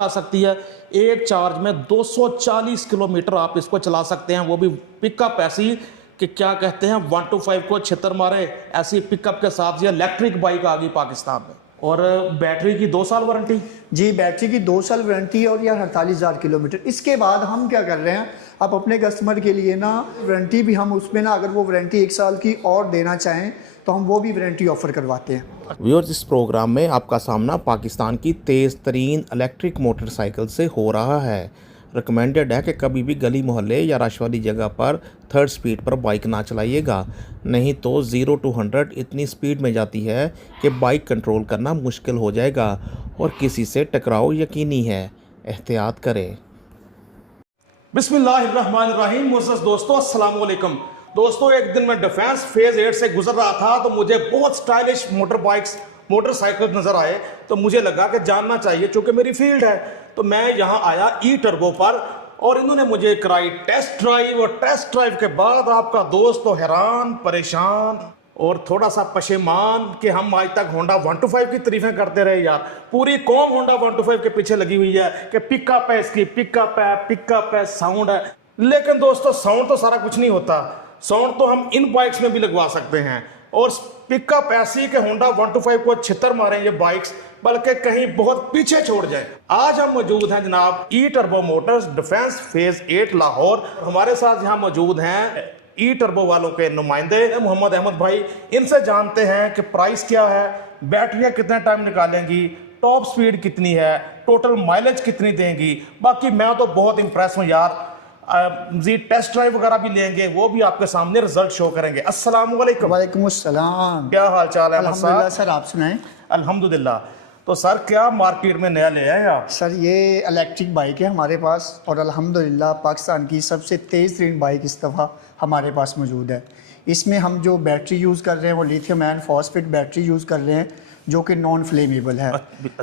आ सकती है। एक चार्ज में 240 किलोमीटर आप इसको चला सकते हैं, वो भी पिकअप ऐसी कि क्या कहते हैं 125 को छितर मारे, ऐसी पिकअप के साथ ये इलेक्ट्रिक बाइक आ गई पाकिस्तान में। और बैटरी की 2 साल वारंटी। जी, बैटरी की 2 साल वारंटी है और यह 48,000 किलोमीटर। इसके बाद हम क्या कर रहे हैं, आप अपने कस्टमर के लिए ना वारंटी भी हम उसमें ना, अगर वो वारंटी 1 साल की और देना चाहें तो हम वो भी वारंटी ऑफर करवाते हैं। व्यूअर्स, इस प्रोग्राम में आपका सामना पाकिस्तान की तेज़ तरीन इलेक्ट्रिक मोटरसाइकिल से हो रहा है। रिकमेंडेड है कि कभी भी गली मोहल्ले या रश वाली जगह पर थर्ड स्पीड पर बाइक ना चलाइएगा, नहीं तो 0 to 100 इतनी स्पीड में जाती है कि बाइक कंट्रोल करना मुश्किल हो जाएगा और किसी से टकराव यकीनी है। एहतियात करें। बिस्मिल्लाहिर्रहमानिर्रहीम। मुअज़्ज़ज़ दोस्तों, अस्सलाम वालेकुम। दोस्तों, एक दिन मैं डिफेंस फेज 8 से गुजर रहा था तो मुझे बहुत स्टाइलिश मोटरसाइकिल नजर आए, तो मुझे लगा कि जानना चाहिए, चूंकि मेरी फील्ड है। तो मैं यहाँ आया ई टर्बो पर और इन्होंने मुझे कराई टेस्ट ड्राइव, और टेस्ट ड्राइव के बाद आपका दोस्त तो हैरान, परेशान और थोड़ा सा पशेमान कि हम आज तक होंडा 125 की तारीफें करते रहे। यार, पूरी कौम होंडा 125 के पीछे लगी हुई है कि पिकअप है, इसकी पिकअप है, साउंड है। लेकिन दोस्तों, साउंड तो सारा कुछ नहीं होता। साउंड तो हम इन बाइक्स में भी लगवा सकते हैं, और पिकअप ऐसी कि होंडा 125 को छितर मारें ये बाइक्स, बल्कि कहीं बहुत पीछे छोड़ जाए। आज हम मौजूद हैं जनाब E Turbo Motors Defence Phase 8 Lahore. हमारे साथ यहाँ मौजूद हैं ई टर्बो वालों के नुमाइंदे मोहम्मद अहमद भाई। इनसे जानते हैं कि प्राइस क्या है, बैटरियाँ कितने टाइम निकालेंगी, टॉप स्पीड कितनी है, टोटल माइलेज कितनी देंगी। बाकी मैं तो बहुत इंप्रेस हूँ यार। जी, टेस्ट ड्राइव वगैरह भी लेंगे, वो भी आपके सामने रिजल्ट शो करेंगे। अस्सलाम वालेकुम। वालेकुम अस्सलाम। क्या हाल चाल है अल्हम्दुलिल्लाह सर, आप सुनाएं। अल्हम्दुलिल्लाह। तो सर, क्या मार्केट में नया ले आए आप? सर, ये इलेक्ट्रिक बाइक है हमारे पास, और अल्हम्दुलिल्लाह पाकिस्तान की सबसे तेज़ तरीन बाइक इस दफ़ा हमारे पास मौजूद है। इसमें हम जो बैटरी यूज़ कर रहे हैं वो lithium ion phosphate battery use कर रहे हैं, जो कि नॉन फ्लेमेबल है।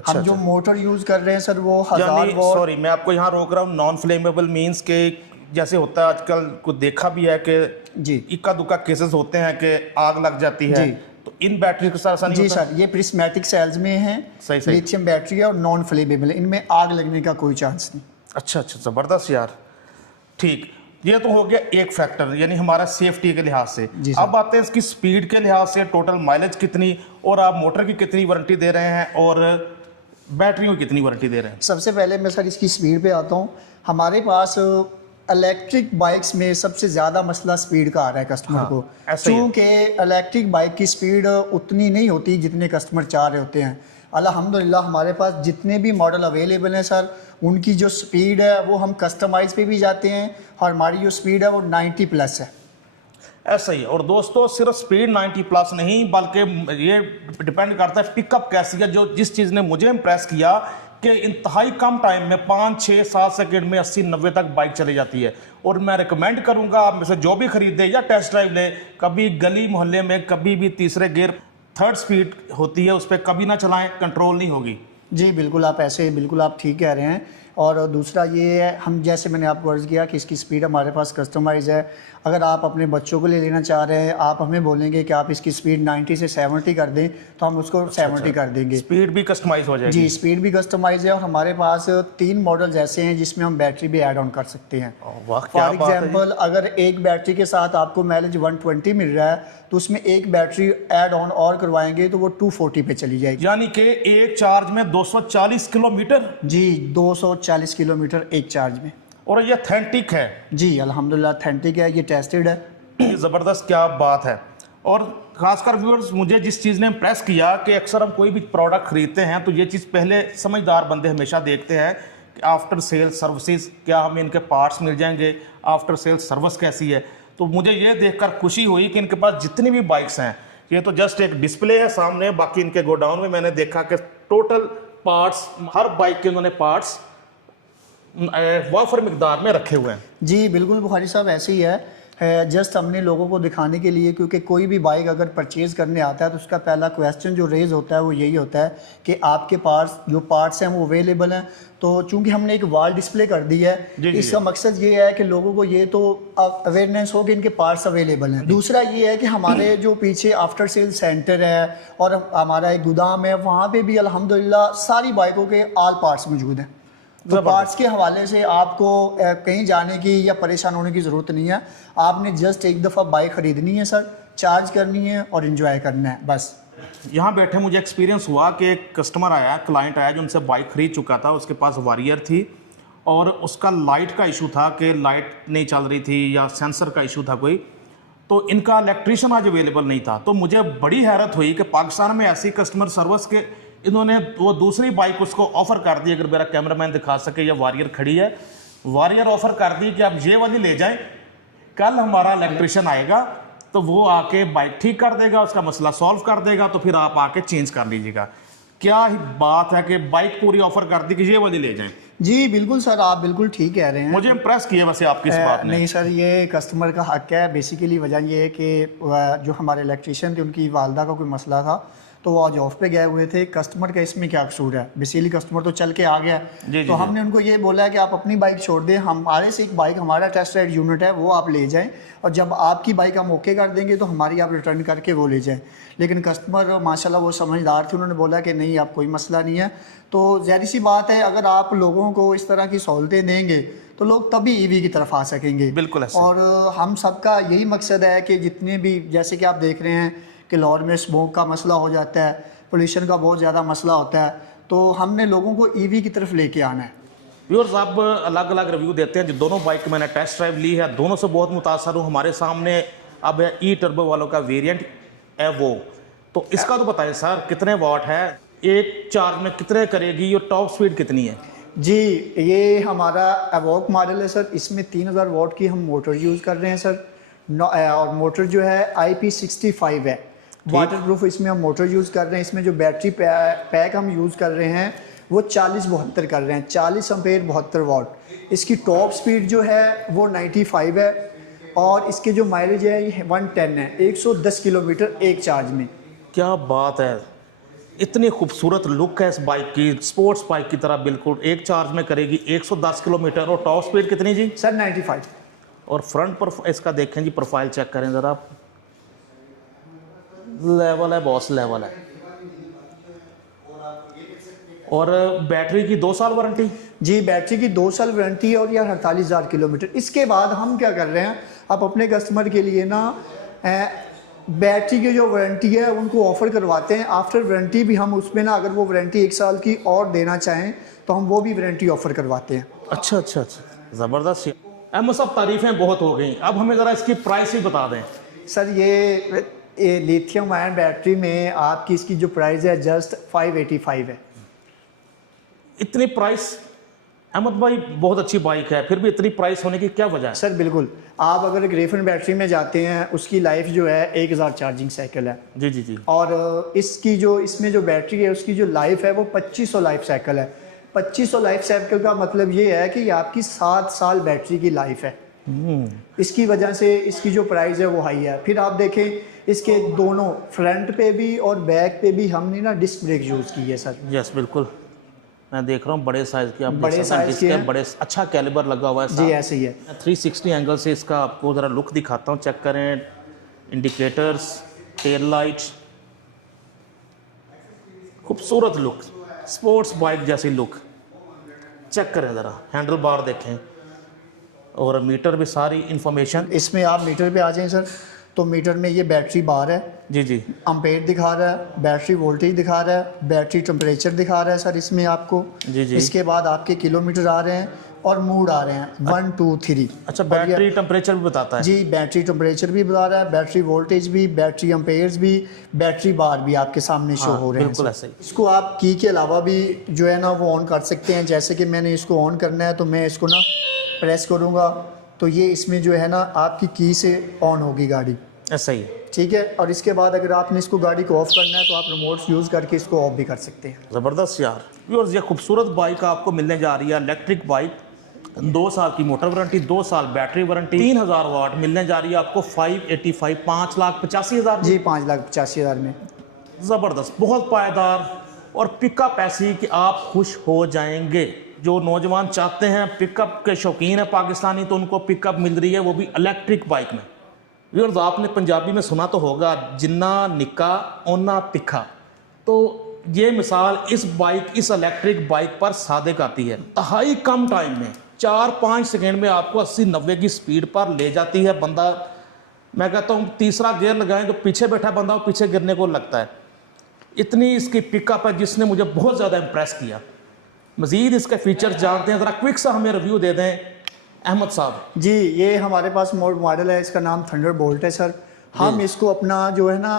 हम जो मोटर यूज़ कर रहे हैं सर वो 1000 वॉट। सॉरी, मैं आपको यहाँ रोक रहा हूँ। नॉन फ्लेमेबल मीन्स के जैसे होता है आजकल को देखा भी है कि जी इक्का दुक्का केसेस होते हैं कि आग लग जाती है, तो इन बैटरी के साथ ऐसा नहीं जी होता? सर, ये प्रिस्मेटिक सेल्स में है, सही। लिथियम बैटरी है और नॉन फ्लेमेबल है, इनमें आग लगने का कोई चांस नहीं। अच्छा, ज़बरदस्त यार। ठीक, ये तो हो गया एक फैक्टर, यानी हमारा सेफ्टी के लिहाज से। अब आते हैं इसकी स्पीड के लिहाज से, टोटल माइलेज कितनी, और आप मोटर की कितनी वारंटी दे रहे हैं और बैटरी की कितनी वारंटी दे रहे हैं? सबसे पहले मैं सर इसकी स्पीड पे आता हूँ। हमारे पास इलेक्ट्रिक बाइक्स में सबसे ज़्यादा मसला स्पीड का आ रहा है कस्टमर को, क्योंकि इलेक्ट्रिक बाइक की स्पीड उतनी नहीं होती जितने कस्टमर चाह रहे होते हैं। अल्हम्दुलिल्लाह हमारे पास जितने भी मॉडल अवेलेबल हैं सर, उनकी जो स्पीड है वो हम कस्टमाइज पे भी जाते हैं, और हमारी जो स्पीड है वो 90 प्लस है। ऐसा ही है। और दोस्तों, सिर्फ स्पीड 90 प्लस नहीं, बल्कि ये डिपेंड करता है पिकअप कैसी है। जो जिस चीज़ ने मुझे इम्प्रेस किया कि इंतहाई कम टाइम में 5, 6, 7 सेकंड में 80, 90 तक बाइक चली जाती है। और मैं रिकमेंड करूंगा आप में से जो भी खरीदे या टेस्ट ड्राइव ले, कभी गली मोहल्ले में कभी भी तीसरे गियर थर्ड स्पीड होती है उस पर कभी ना चलाएं, कंट्रोल नहीं होगी। जी बिल्कुल, बिल्कुल आप ठीक कह रहे हैं। और दूसरा ये है, हम जैसे मैंने आपको अर्ज़ किया कि इसकी स्पीड हमारे पास कस्टमाइज़ है। अगर आप अपने बच्चों को ले लेना चाह रहे हैं, आप हमें बोलेंगे कि आप इसकी स्पीड 90 से 70 कर दें, तो हम उसको 70 कर देंगे। स्पीड भी कस्टमाइज हो जाएगी? जी, स्पीड भी कस्टमाइज़ है, और हमारे पास 3 मॉडल्स ऐसे हैं जिसमें हम बैटरी भी ऐड ऑन कर सकते हैं। फॉर एग्जाम्पल, अगर एक बैटरी के साथ आपको माइलेज 120 मिल रहा है, तो उसमें एक बैटरी ऐड ऑन और करवाएंगे तो वो 240 पे चली जाएगी। यानी कि एक चार्ज में 240 किलोमीटर? जी, 240 किलोमीटर एक चार्ज में। और ये ऑथेंटिक है? जी अल्हम्दुलिल्लाह ऑथेंटिक है, ये टेस्टेड है। ज़बरदस्त, क्या बात है। और खासकर व्यूअर्स, मुझे जिस चीज़ ने इम्प्रेस किया कि अक्सर हम कोई भी प्रोडक्ट खरीदते हैं तो ये चीज़ पहले समझदार बंदे हमेशा देखते हैं कि आफ्टर सेल सर्विसेज क्या हमें इनके पार्ट्स मिल जाएंगे, आफ्टर सेल सर्विस कैसी है। तो मुझे ये देखकर खुशी हुई कि इनके पास जितनी भी बाइक्स हैं, ये तो जस्ट एक डिस्प्ले है सामने, बाकी इनके गोडाउन में मैंने देखा कि टोटल पार्ट्स, हर बाइक के उन्होंने पार्ट्स वाफर मिकदार में रखे हुए हैं। जी बिल्कुल बुखारी साहब, ऐसे ही है। जस्ट हमने लोगों को दिखाने के लिए, क्योंकि कोई भी बाइक अगर परचेज़ करने आता है तो उसका पहला क्वेश्चन जो रेज होता है वो यही होता है कि आपके पार्ट्स हैं वो अवेलेबल हैं। तो चूंकि हमने एक वॉल डिस्प्ले कर दी है, इसका मकसद ये है कि लोगों को ये तो अवेयरनेस हो कि इनके पार्ट्स अवेलेबल हैं। दूसरा ये है कि हमारे जो पीछे आफ्टर सेल सेंटर है और हमारा एक गोदाम है, वहाँ पे भी अल्हम्दुलिल्लाह सारी बाइकों के ऑल पार्ट्स मौजूद हैं। तो पार्ट्स के हवाले से आपको कहीं जाने की या परेशान होने की ज़रूरत नहीं है। आपने जस्ट एक दफ़ा बाइक ख़रीदनी है सर, चार्ज करनी है और इन्जॉय करना है बस। यहाँ बैठे मुझे एक्सपीरियंस हुआ कि एक कस्टमर आया, क्लाइंट आया जो उनसे बाइक खरीद चुका था, उसके पास वॉरियर थी और उसका लाइट का इशू था कि लाइट नहीं चल रही थी या सेंसर का इशू था कोई, तो इनका इलेक्ट्रीशियन आज अवेलेबल नहीं था। तो मुझे बड़ी हैरत हुई कि पाकिस्तान में ऐसी कस्टमर सर्विस के इन्होंने वो दूसरी बाइक उसको ऑफ़र कर दी, अगर मेरा कैमरामैन दिखा सके, या वॉरियर खड़ी है, वॉरियर ऑफ़र कर दी कि आप ये वाली ले जाएं, कल हमारा इलेक्ट्रीशियन आएगा तो वो आके बाइक ठीक कर देगा, उसका मसला सॉल्व कर देगा, तो फिर आप आके चेंज कर लीजिएगा। क्या ही बात है कि बाइक पूरी ऑफ़र कर दी कि ये वाली ले जाएं। जी बिल्कुल सर, आप बिल्कुल ठीक कह रहे हैं। मुझे इम्प्रेस किया वैसे आपकी इस बात ने। नहीं सर, ये कस्टमर का हक है। बेसिकली वजह ये है कि जो हमारे इलेक्ट्रीशियन थे उनकी वालदा का कोई मसला था, तो वो आज ऑफ पे गए हुए थे। कस्टमर का इसमें क्या कसूर है? बेसिकली कस्टमर तो चल के आ गया, तो हमने उनको ये बोला है कि आप अपनी बाइक छोड़ दें, हमारे से एक बाइक, हमारा टेस्ट राइड यूनिट है, वो आप ले जाएं, और जब आपकी बाइक हम ओके कर देंगे तो हमारी आप रिटर्न करके वो ले जाएं। लेकिन कस्टमर माशाल्लाह वो समझदार थे, उन्होंने बोला कि नहीं, आप कोई मसला नहीं है। तो ज़ाहिर सी बात है, अगर आप लोगों को इस तरह की सहूलतें देंगे तो लोग तभी ईवी की तरफ आ सकेंगे। बिल्कुल ऐसे। और हम सबका यही मकसद है कि जितने भी, जैसे कि आप देख रहे हैं कि लाहौर में स्मोक का मसला हो जाता है, पोल्यूशन का बहुत ज़्यादा मसला होता है, तो हमने लोगों को ईवी की तरफ लेके आना है। व्यूअर्स, आप अलग अलग रिव्यू देते हैं। जो दोनों बाइक मैंने टेस्ट ड्राइव ली है, दोनों से बहुत मुतासर हूँ। हमारे सामने अब है ई टर्बो वालों का वेरिएंट एवो, तो इसका तो बताएं सर, कितने वाट है, एक चार्ज में कितने करेगी और टॉप स्पीड कितनी है? जी, ये हमारा एवोक मॉडल है सर, इसमें 3000 वाट की हम मोटर यूज़ कर रहे हैं सर, और मोटर जो है IP65 है, वाटर प्रूफ इसमें हम मोटर यूज़ कर रहे हैं। इसमें जो बैटरी पैक हम यूज़ कर रहे हैं वो 4072 कर रहे हैं, 40 एम्पेयर 72 वाट। इसकी टॉप स्पीड जो है वो 95 है, और इसके जो माइलेज है ये 110 है, 110 किलोमीटर एक चार्ज में। क्या बात है, इतनी खूबसूरत लुक है इस बाइक की, स्पोर्ट्स बाइक की तरह बिल्कुल। एक चार्ज में करेगी 110 किलोमीटर, और टॉप स्पीड कितनी जी? सर 95। और फ्रंट पर इसका देखें जी, प्रोफाइल चेक करें ज़रा, लेवल है, बॉस लेवल है। और बैटरी की 2 साल वारंटी? जी, बैटरी की 2 साल वारंटी है, और यह 48,000 किलोमीटर। इसके बाद हम क्या कर रहे हैं, आप अपने कस्टमर के लिए ना बैटरी की जो वारंटी है उनको ऑफ़र करवाते हैं। आफ्टर वारंटी भी हम उसमें ना, अगर वो वारंटी 1 साल की और देना चाहें तो हम वो भी वारंटी ऑफ़र करवाते हैं। अच्छा अच्छा अच्छा, ज़बरदस्त। अहमद साहब, तारीफ़ें बहुत हो गई, अब हमें ज़रा इसकी प्राइस ही बता दें। सर ये लिथियम आयन बैटरी में आपकी इसकी जो प्राइस है जस्ट 585 है। इतनी प्राइस? अहमद भाई, बहुत अच्छी बाइक है, फिर भी इतनी प्राइस होने की क्या वजह है? सर बिल्कुल, आप अगर ग्रेफन बैटरी में जाते हैं उसकी लाइफ जो है 1000 चार्जिंग साइकिल है। जी जी जी। और इसकी जो इसमें जो बैटरी है उसकी जो लाइफ है वो 2500 लाइफ साइकिल है। 2500 लाइफ साइकिल का मतलब ये है कि ये आपकी 7 साल बैटरी की लाइफ है। इसकी वजह से इसकी जो प्राइस है वो हाई है। फिर आप देखें, इसके दोनों फ्रंट पे भी और बैक पे भी हमने ना डिस्क ब्रेक यूज़ की है सर। यस बिल्कुल, मैं देख रहा हूँ बड़े साइज की, आप बड़े साइज के बड़े अच्छा कैलिबर लगा हुआ है जी, ऐसे ही है। 360 एंगल से इसका आपको ज़रा लुक दिखाता हूँ, चेक करें। इंडिकेटर्स, टेल लाइट, खूबसूरत लुक, स्पोर्ट्स बाइक जैसी लुक। चेक करें ज़रा, हैंडल बार देखें, और मीटर भी सारी इंफॉर्मेशन। इसमें आप मीटर पे आ जाएं सर, तो मीटर में ये बैटरी बार है जी जी, अम्पेयर दिखा रहा है, बैटरी वोल्टेज दिखा रहा है, बैटरी टेम्परेचर दिखा रहा है सर इसमें आपको। जी जी। इसके बाद आपके किलोमीटर आ रहे हैं और मूड आ रहे हैं 1 2 3। अच्छा, बैटरी टेम्परेचर भी बताता है? जी, बैटरी टेम्परेचर भी बता रहा है, बैटरी वोल्टेज भी, बैटरी अम्पेयर्स भी, बैटरी बार भी आपके सामने शो हो रहे हैं। बिल्कुल ऐसे ही। इसको आप की के अलावा भी जो है ना वो ऑन कर सकते हैं। जैसे कि मैंने इसको ऑन करना है तो मैं इसको ना प्रेस करूँगा तो ये इसमें जो है ना आपकी की से ऑन होगी गाड़ी। ऐसा ही है, ठीक है। और इसके बाद अगर आपने इसको गाड़ी को ऑफ करना है तो आप रिमोट यूज़ करके इसको ऑफ भी कर सकते हैं। ज़बरदस्त यार। व्यूअर्स, ये खूबसूरत बाइक आपको मिलने जा रही है, इलेक्ट्रिक बाइक, 2 साल की मोटर वारंटी, 2 साल बैटरी वारंटी, 3000 वाट, मिलने जा रही है आपको 585, 5,85,000। जी, 5,85,000 में। ज़बरदस्त, बहुत पायदार, और पिकअप ऐसी कि आप खुश हो जाएंगे। जो नौजवान चाहते हैं, पिकअप के शौकीन है पाकिस्तानी, तो उनको पिकअप मिल रही है, वो भी इलेक्ट्रिक बाइक में। व्यूअर्स, आपने पंजाबी में सुना तो होगा, जिन्ना निक्का ओना तिखा। तो ये मिसाल इस इलेक्ट्रिक बाइक पर सादिक आती है। इंतहाई कम टाइम में 4-5 सेकेंड में आपको 80-90 की स्पीड पर ले जाती है। बंदा, मैं कहता हूँ तीसरा गियर लगाएं तो पीछे बैठा बंदा वो पीछे गिरने को लगता है। इतनी इसकी पिकअप है जिसने मुझे बहुत ज़्यादा इम्प्रेस किया। मज़ीद इसके फीचर्स जानते हैं, ज़रा क्विक सा हमें रिव्यू दे दें अहमद साहब। जी, ये हमारे पास मॉडल है, इसका नाम थंडरबोल्ट है सर। हम इसको अपना जो है ना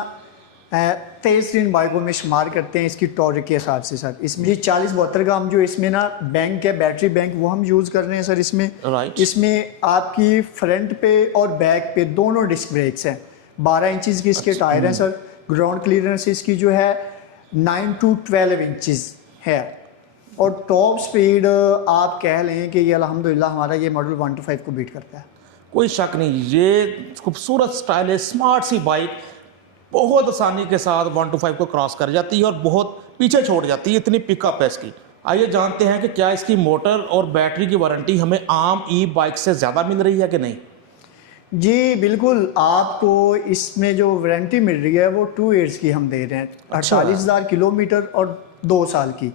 तेज़ तरीन बाइकों में शुमार करते हैं इसकी टॉर्क के हिसाब से सर। इसमें 40-72 का हम जो इसमें ना बैंक है, बैटरी बैंक, वो हम यूज़ कर रहे हैं सर इसमें। राइट। इसमें आपकी फ्रंट पे और बैक पे दोनों डिस्क ब्रेक्स हैं। 12 इंचज़ की इसके टायर हैं सर। ग्राउंड क्लियरेंस इसकी जो है 9 to 12 इंचज़ है। और टॉप स्पीड आप कह लें कि ये अल्हम्दुलिल्लाह हमारा ये मॉडल 1 to 5 को बीट करता है। कोई शक नहीं, ये खूबसूरत स्टाइलिश स्मार्ट सी बाइक बहुत आसानी के साथ 1 to 5 को क्रॉस कर जाती है और बहुत पीछे छोड़ जाती है, इतनी पिकअप है इसकी। आइए जानते हैं कि क्या इसकी मोटर और बैटरी की वारंटी हमें आम ई बाइक से ज़्यादा मिल रही है कि नहीं। जी बिल्कुल, आपको इसमें जो वारंटी मिल रही है वो 2 ईयर्स की हम दे रहे हैं। 48,000 किलोमीटर और 2 साल की।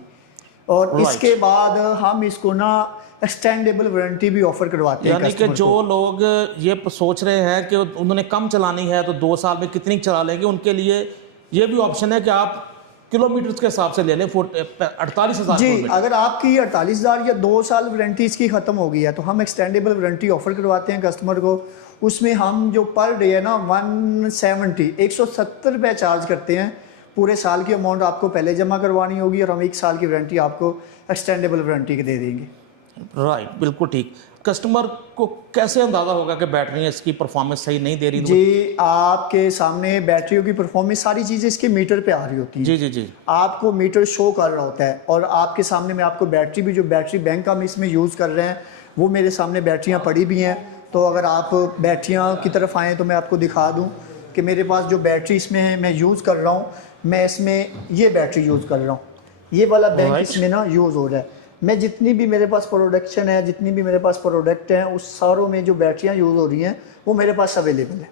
और इसके बाद हम इसको ना एक्सटेंडेबल वारंटी भी ऑफर करवाते हैं। यानी कि जो लोग ये सोच रहे हैं कि उन्होंने कम चलानी है तो 2 साल में कितनी चला लेंगे, उनके लिए ये भी ऑप्शन है कि आप किलोमीटर के हिसाब से ले लें 48,000। जी, अगर आपकी 48,000 या 2 साल वारंटी इसकी ख़त्म हो गई है तो हम एक्सटेंडेबल वारंटी ऑफर करवाते हैं कस्टमर को। उसमें हम जो पर डे है ना 170 रुपये चार्ज करते हैं। पूरे साल की अमाउंट आपको पहले जमा करवानी होगी और हम 1 साल की वारंटी आपको एक्सटेंडेबल वारंटी के दे देंगे। राइट, बिल्कुल ठीक। कस्टमर को कैसे अंदाज़ा होगा कि बैटरी इसकी परफॉर्मेंस सही नहीं दे रही? जी, आपके सामने बैटरियों की परफॉर्मेंस सारी चीज़ें इसके मीटर पे आ रही होती हैं। जी जी जी, आपको मीटर शो कर रहा होता है और आपके सामने में आपको बैटरी भी, जो बैटरी बैंक हम इसमें यूज़ कर रहे हैं वो मेरे सामने बैटरियाँ पड़ी भी हैं। तो अगर आप बैटरियाँ की तरफ आएँ तो मैं आपको दिखा दूँ कि मेरे पास जो बैटरी इसमें है मैं यूज़ कर रहा हूँ। मैं इसमें ये बैटरी यूज़ कर रहा हूँ, ये वाला बैंक इसमें ना यूज़ हो रहा है। मैं जितनी भी मेरे पास प्रोडक्शन है, जितनी भी मेरे पास प्रोडक्ट हैं, उस सारों में जो बैटरियां यूज़ हो रही हैं वो मेरे पास अवेलेबल है।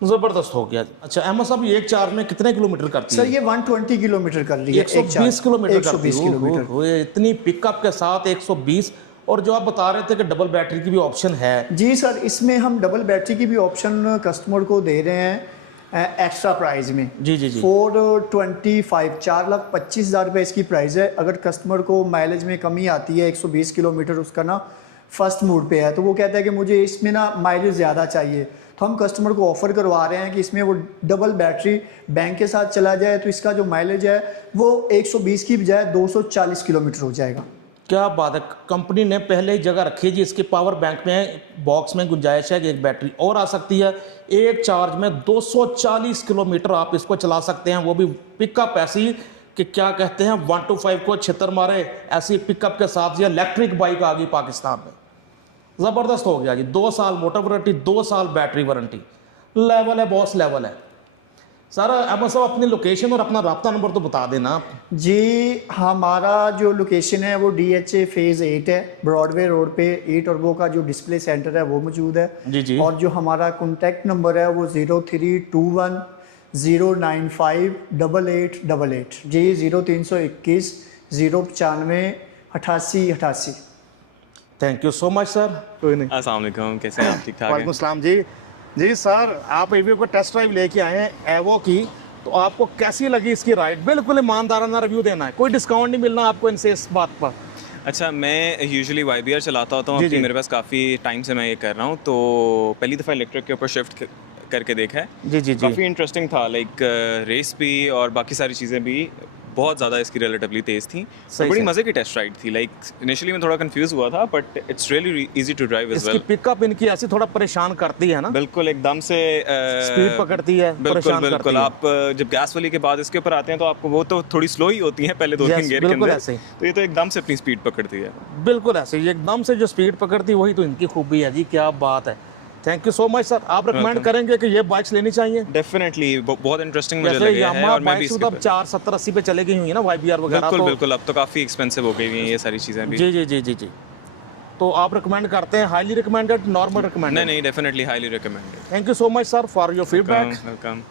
ज़बरदस्त हो गया। अच्छा अहमद साहब, ये एक चार्ज में कितने किलोमीटर करती है? सर ये 120 किलोमीटर कर रही है। 120 किलोमीटर 120 किलोमीटर। इतनी पिकअप के साथ 120। और जो आप बता रहे थे कि डबल बैटरी की भी ऑप्शन है। जी सर, इसमें हम डबल बैटरी की भी ऑप्शन कस्टमर को दे रहे हैं एक्स्ट्रा प्राइस में। जी जी जी, 425 4,25,000 रुपये इसकी प्राइस है। अगर कस्टमर को माइलेज में कमी आती है, 120 किलोमीटर उसका ना फर्स्ट मोड पे है, तो वो कहता है कि मुझे इसमें ना माइलेज ज़्यादा चाहिए, तो हम कस्टमर को ऑफ़र करवा रहे हैं कि इसमें वो डबल बैटरी बैंक के साथ चला जाए तो इसका जो माइलेज है वो 120 की बजाय 240 किलोमीटर हो जाएगा। क्या बात है, कंपनी ने पहले ही जगह रखी है जी। इसके पावर बैंक में बॉक्स में गुंजाइश है कि एक बैटरी और आ सकती है। एक चार्ज में 240 किलोमीटर आप इसको चला सकते हैं, वो भी पिकअप ऐसी कि क्या कहते हैं 1 to 5 को छितर मारे, ऐसी पिकअप के साथ ये इलेक्ट्रिक बाइक आ गई पाकिस्तान में। ज़बरदस्त हो गया जी। 2 साल मोटर वारंटी, 2 साल बैटरी वारंटी। लेवल है बॉस, लेवल है। सर अहमद साहब अपनी लोकेशन और अपना रब्ता नंबर तो बता देना आप। जी, हमारा जो लोकेशन है वो DHA फेज़ 8 है, ब्रॉडवे रोड पे 8 अरबों का जो डिस्प्ले सेंटर है वो मौजूद है। जी जी। और जो हमारा कॉन्टैक्ट नंबर है वो 0321 095 8888। जी 0321 095 8888। Thank you so much sir. कोई नहीं। अस्सलाम वालेकुम, कैसे हैं आप? ठीक ठाक हैं? वालेकुम सलाम जी। जी सर, आप एवीओ को टेस्ट ड्राइव लेके आए हैं एवो की, तो आपको कैसी लगी इसकी राइड? बिल्कुल ईमानदाराना रिव्यू देना है, कोई डिस्काउंट नहीं मिलना आपको इनसे इस बात पर। अच्छा, मैं यूजुअली YBR चलाता होता हूँ, जी, अपनी जी। मेरे पास काफ़ी टाइम से मैं ये कर रहा हूँ, तो पहली दफ़ा इलेक्ट्रिक के ऊपर शिफ्ट करके देखा है। जी जी जी। काफ़ी इंटरेस्टिंग था, लाइक रेस भी और बाकी सारी चीज़ें भी बहुत ज़्यादा इसकी रिलेटिवली तेज़ थी। सही बड़ी से। मज़े की टेस्ट राइड थी। लाइक इनिशियली मैं थोड़ा कंफ्यूज हुआ था, but it's really easy to drive as इसकी वेल। पिकअप इनकी ऐसी थोड़ा परेशान करती है ना, बिल्कुल एकदम से स्पीड पकड़ती है, बिल्कुल परेशान करती बिल्कुल। है। आप जब गैस वाली के बाद इसके ऊपर आते हैं तो आपको वो तो थोड़ी स्लो ही होती है पहले 2-3 Yes, गियर के बिल्कुल अंदर, ऐसे ही। तो ये तो एकदम से अपनी स्पीड पकड़ती है। बिल्कुल ऐसे ही एकदम से जो स्पीड पकड़ती है वही तो इनकी खूबी है जी। क्या बात है। Thank you so much sir. आप रिकमेंड करेंगे कि ये बाइक्स लेनी चाहिए? डेफिनेटली बहुत इंटरेस्टिंग मुझे जैसे लगे हैं यामाहा और मैं भी बाइक्स इसके तो अब 470-80 पे चले गई हुई है ना, YBR वगैरह। बिल्कुल तो बिल्कुल, अब तो काफ़ी एक्सपेंसिव हो गई हुई हैं ये सारी चीज़ें भी। जी जी जी जी जी। तो आप रिकमेंड करते हैं, हाईली रिकमेंडेड, नॉर्मल रिकमेंडेड? नहीं, definitely highly recommended. Thank you so much sir for your feedback. Welcome.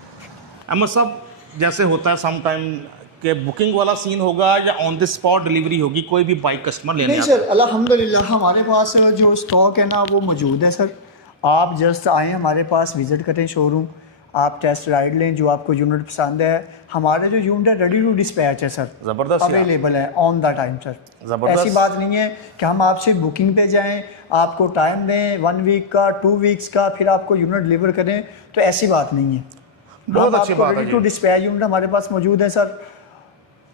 Ahmad साहब, जैसे होता है सम टाइम कि बुकिंग वाला सीन होगा या ऑन द स्पॉट डिलीवरी होगी कोई भी बाइक कस्टमर लेने नहीं आता है? सर, अल्हम्दुलिल्लाह हमारे पास जो स्टॉक है ना वो मौजूद है सर। आप जस्ट आएँ हमारे पास, विज़िट करें शोरूम, आप टेस्ट राइड लें, जो आपको यूनिट पसंद है। हमारे जो यूनिट है रेडी टू डिस्पैच है सर, ज़बरदस्त यार। अवेलेबल है ऑन द टाइम सर। ज़बरदस्त। ऐसी बात नहीं है कि हम आपसे बुकिंग पे जाएं, आपको टाइम दें 1 वीक का 2 वीक्स का, फिर आपको यूनिट डिलीवर करें, तो ऐसी बात नहीं है। बहुत अच्छी बात है रेडी टू जी। डिस्पैच यूनिट हमारे पास मौजूद है सर।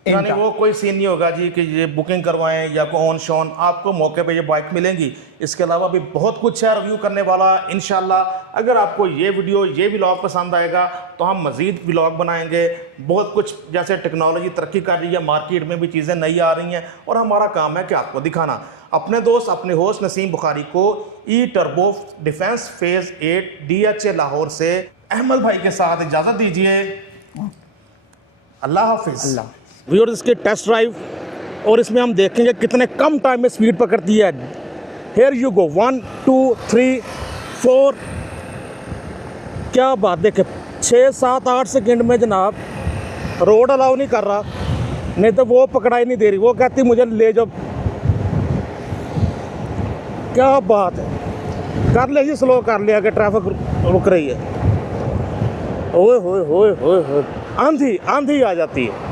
यानी वो कोई सीन नहीं होगा जी कि ये बुकिंग करवाएं या कोई ऑन शॉन, आपको मौके पे ये बाइक मिलेंगी। इसके अलावा भी बहुत कुछ है रिव्यू करने वाला इंशाल्लाह। अगर आपको ये वीडियो ये व्लॉग पसंद आएगा तो हम मज़ीद व्लॉग बनाएंगे। बहुत कुछ जैसे टेक्नोलॉजी तरक्की कर रही है, मार्केट में भी चीज़ें नई आ रही हैं और हमारा काम है कि आपको दिखाना। अपने दोस्त अपने होस्ट नसीम बुखारी को E Turbo Defence Phase 8 DHA Lahore से अहमद भाई के साथ इजाज़त दीजिए। अल्लाह हाफिज़। व्यूअर्स, इसके टेस्ट ड्राइव और इसमें हम देखेंगे कितने कम टाइम में स्पीड पकड़ती है। हेयर यू गो 1 2 3 4, क्या बात, देखे 6 7 8 सेकंड में जनाब। रोड अलाउ नहीं कर रहा, नहीं तो वो पकड़ाई नहीं दे रही, वो कहती मुझे ले जाओ। क्या बात है, कर ले जी, स्लो कर लिया कि ट्रैफिक रुक रही है। ओए होए होए होए होए, आंधी आंधी आ जाती है।